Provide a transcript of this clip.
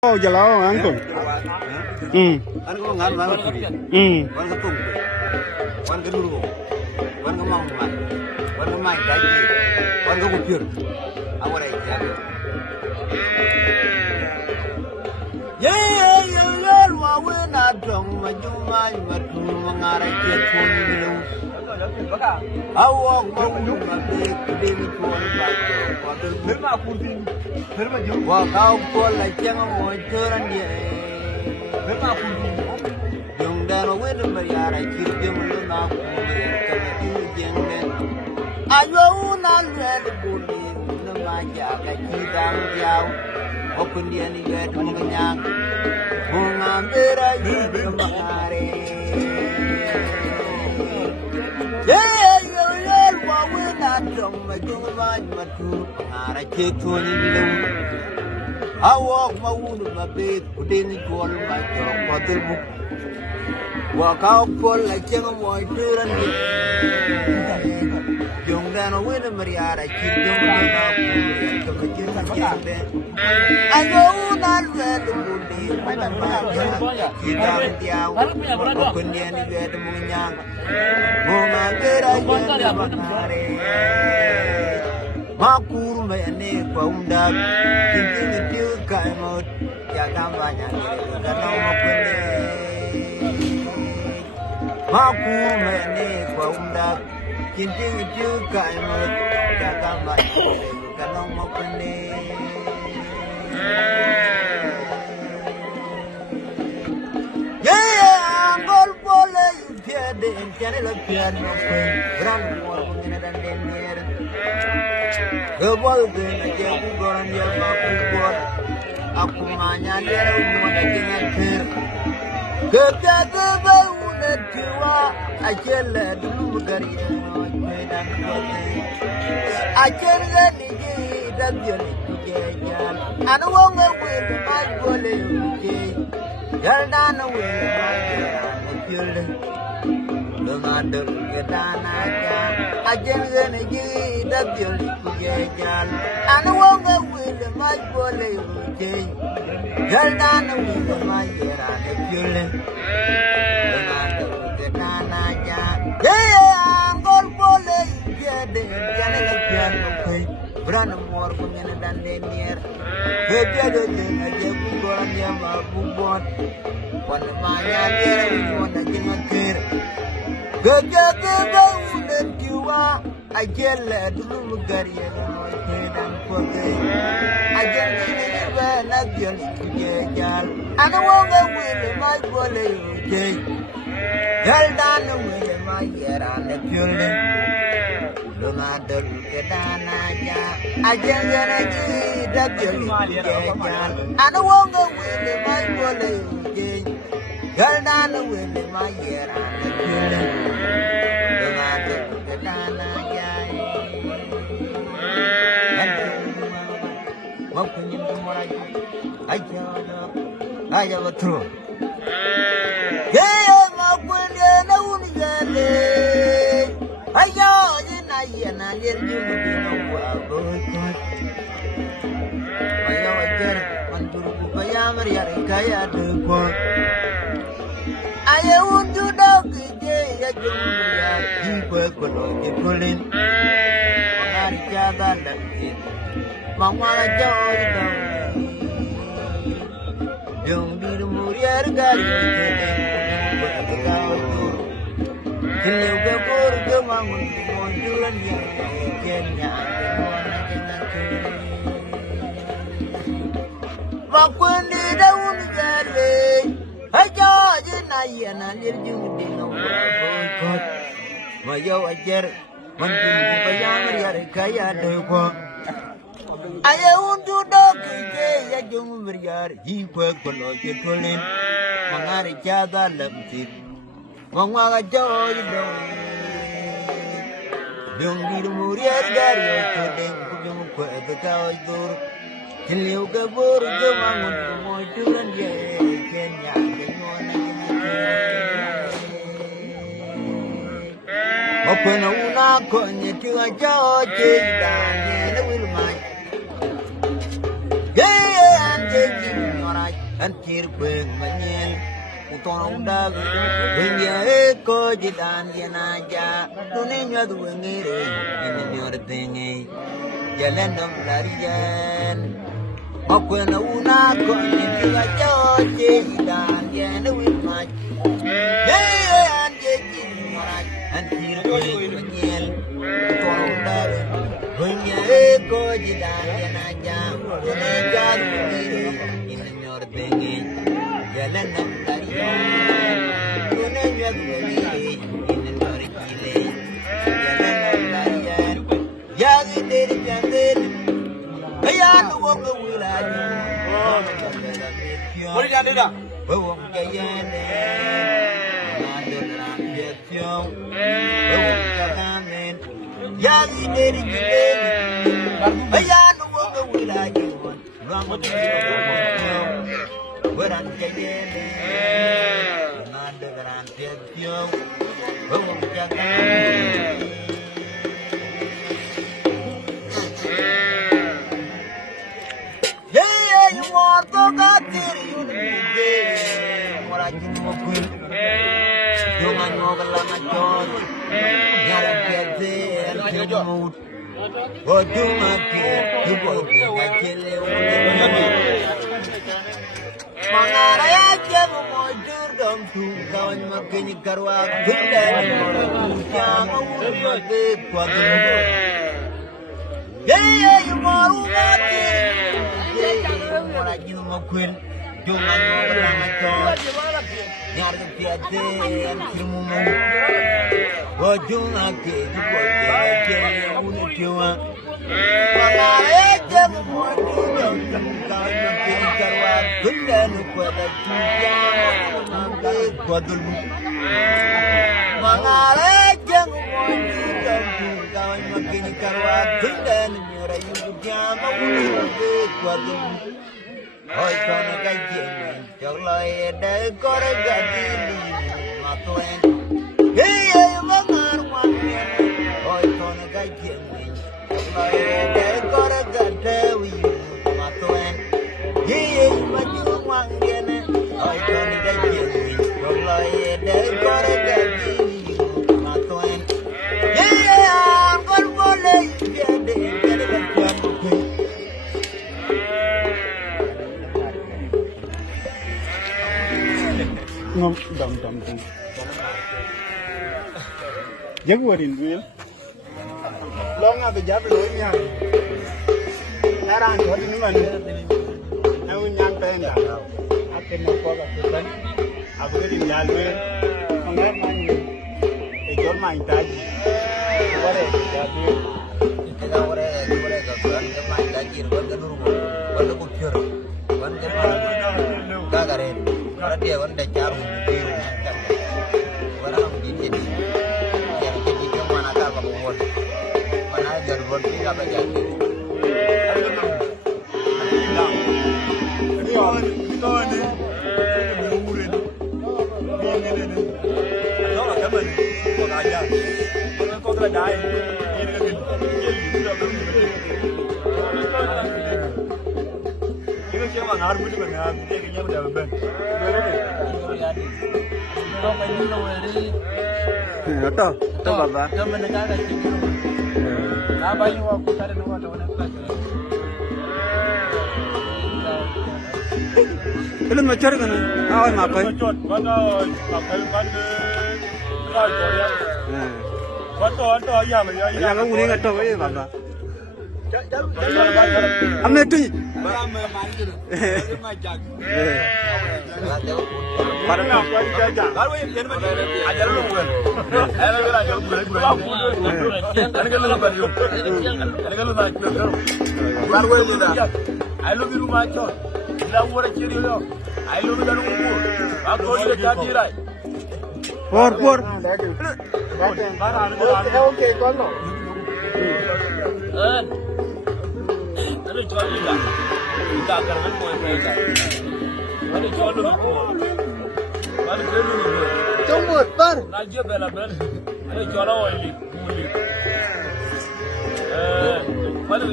Oh, jalan angkung. An ko ngan ma kiri. Wan ko tung. Wan ko nuru. Wan ko mang ma. Wan ko mai dai ki. Wan ko pure. Awara ya. Ye wa we na dong ma ju mai ma tu ma ngara ke ko ni lu. Awo ma wu ma de ni ko ba ko. Wa de firma kurti. Firma ju. Wa ka ko la chang mo joran ye. Firma kurti. Yung dano wede mariara kirbe mulo na kumbe kama jengde ayo na lwede bundi na maja ka kidang jaw okundi ani wede munganyang mungambera yede mangare yo wa we na dong ma jung ma matu ara ke toni milu awok mawunu mabet kudeni kol ma jo kodul bu Wakau pol la jenga moy turan ni Jong dano wena mariara kirjong na na ko ko jinta kende Ayo na lwed mundi mana maja kita tiaw ko ni ani wed mu nyang mo ma tera yenda manare Makur me ne ko unda kinti tiu kai mo ya kambanya ni kana mo kwende Maku mene kwa unda kinting tiu kai mo kata mai kanong mo pene angol pole piede tiane la piede no pe gran mo ngene dan denir ebol de je ku goran ya maku bot aku manya dia mo na kinga kir Kata kata unetiwa ajele dulu gariye no kedan kote ajele nije dabyoni kujejan anu wonga wel mai gole uje yaldana wel mai yule Lumadul kedana ja ajele nije dabyoni kujejan anu wonga wel mai gole uje yaldana wel mai yule angol pole jede jane la pian koy bran mor ko ngene dan denier he jede na je ku goran ya ma bu bot wan ma ya lere mo na jinga kir gege ga unde tiwa ajele dulu gariye no kedan ko ge ajele ni ba na bion je jal ana wonga wile mai gole je Yaldan wile mai yera ne pyule Luna dol kedana ja ajele ne ji da pyule je jal ana wonga wile mai gole je Yaldan wile mai yera ne pyule Luna dol kedana ja Makunyin morai aja betul makwende na unigale ayo ina yana yerjumu dina wa boykot ayo wajar manduru bayamar yare kaya deko ayo undu dogi je ya jumu ya jikwe kono jikulin mangari jaga lagi mangwara joy dogi Yung biru muriar gari Kiliu ke pur ke mangun Monjulan yang Kenya Kemuana dengan kiri Makun di daun jale Aja jena yana Lirjung di nomor boykot Mayo ajar Manjung bayang riari kaya dewa Ayo untuk doki je ya jung meriar hikwe kono ketolin mangari jaga lemtit mangwaga joy dong Yung biru muriar gari kodeng kujung kwe bekawai dur Kiliu ke buru ke mangun kumoy turan ye Kenya kenyona Opena una konye tiga jao chidanye na wilmai an kir beng manyen uton dag wenye ko jidan yenaja dunia du wengere in nyor dengi jalandam larian akwena una ko ni ga joje jidan yen win ma an je jidan an kir beng manyen uton dag wenye ko jidan yenaja dunia du wengere in nyor dengi jalandam larian dunia du wengere in nyor kile jalandam larian yang deri jandel ayan wong wilani What did you do? wong kayane nadra pyong wong kakamen yang deri jandel ayan wong wilani wong Beran kayane nadra pyong wong kakamen you want to get you what I can walk with. You might know the Lamajon. Gotta get there and you mood. What do my dear? You won't get kill you. Mangaraya jam mo jurdam tu kawan makini karwa gundani mora jam mo de kwadu. Yeah, you maru mati. Mora jidu mo kwin. Jungan mo lang ato. Nyar ke piate an kirmu mo. Wo jungan ke ko ke unu tiwa. Mangare jam mo jurdam tu kawan makini karwa gundani kwada tuja mo kwadu. Mangare jam mo jurdam tu kawan makini karwa gundani mora yudu jam mo kwadu. Oi kono kajeng jogloi de kore gadini matuen hey mangar wangen oi kono kajeng jogloi de kore gadewi matuen hey maju wangen oi kono kajeng jogloi de kore gadini matuen hey angkol boleh jadi kan ngom dam jag warin duel longa be jab lo nya aran ko ni man na nyang pe nga aken ko ga ban abu din ya lo ngar man e jol man taji wore ya du kita wore ga ban ga man taji ban ga nuru ban ko kyoro ban ga ga gare para dia wanda jaru biru orang begini yang jadi kemana kau kamu mana jaru buat kita baca to baba Belum ngajar kan? Awal makai. Yang kamu ni nggak tahu ya baba. Amne tu. Para na Kalau yang jadi macam ajar lu bukan. Ada bela ajar bukan. Ada kalau lu baju. Ada kalau nak kerja. Kalau yang ni dah. Ayo biru macam. Bila orang ciri lo. Ayo biru dalam umur. Aku dia jadi rai. Por. Okay, kau no. Ada jual juga. Kita akan mahu mereka. Ada jual dulu. Ada jual dulu. Jomut par. Najib bela. Ada jual awal ni. Muli. Mana